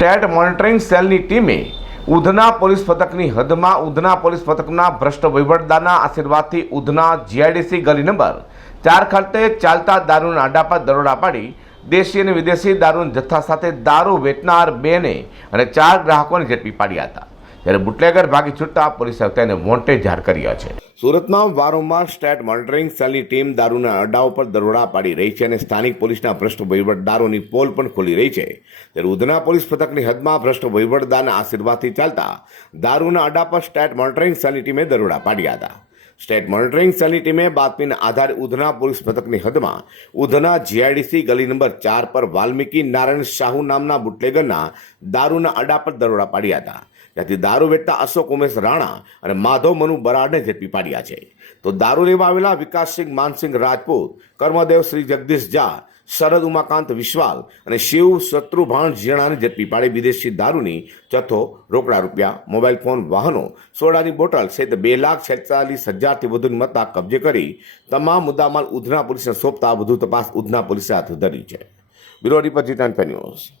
State monitoring સેલની ટીમે Udhna police પથકની હદમાં ઉધના પોલીસ પથકના ભ્રષ્ટ વહીવટદારના આશીર્વાદથી ઉધના જીઆઈડીસી ગલી નંબર ચાર ખાતે ચાલતા દારૂના આડા પર દરોડા પાડી દેશી અને વિદેશી દારૂના જથ્થા સાથે દારૂ વેચનાર બેને અને ચાર ગ્રાહકોને ઝડપી પાડ્યા હતા. જ્યારે બુટલેગર ભાગી છૂટતા પોલીસે તેને વોન્ટેડ જાહેર કર્યા છે. સુરતમાં વારંવાર સ્ટેટ મોનિટરિંગ સેલની ટીમ દારૂના અડ્ડાઓ પર દરોડા પાડી રહી છે અને સ્થાનિક પોલીસના ભ્રષ્ટ વહીવટદારોની પોલ પણ ખોલી રહી છે. ત્યારે ઉધના પોલીસ પથકની હદમાં ભ્રષ્ટ વહીવટદારના આશીર્વાદથી ચાલતા દારૂના અડ્ડા પર સ્ટેટ મોનિટરિંગ સેલની ટીમે દરોડા પાડ્યા હતા. સ્ટેટ મોનિટરિંગ સેલની ટીમે બાતમીના આધારે ઉધના પોલીસ પથકની હદમાં ઉધના જીઆઈડીસી ગલી નંબર ચાર પર વાલ્મીકી નારાયણ શાહુ નામના બુટલેગરના દારૂના અડ્ડા પર દરોડા પાડ્યા હતા. ત્યાંથી દારૂ વેચતા અશોક ઉમેશ રાણા અને માધવ મનુ બરાડને ઝડપી પાડ્યા છે. તો દારૂ લેવા આવેલા વિકાસસિંહ માનસિંહ રાજપૂત, કર્મદેવ શ્રી જગદીશ ઝા, શરદ ઉમાકાંત વિશ્વાલ અને શિવ શત્રુભાણ જીણાને ઝડપી પાડી વિદેશી દારૂની જથ્થો રોકડા રૂપિયા, મોબાઈલ ફોન, વાહનો, સોડાની બોટલ સહિત બે લાખ છેતાલીસ હજારથી વધુની મત્તા કબજે કરી તમામ મુદ્દામાલ ઉધના પોલીસને સોંપતા વધુ તપાસ ઉધના પોલીસે હાથ ધરી છે. બ્યુરો રિપોર્ટ જીતાન ન્યૂઝ.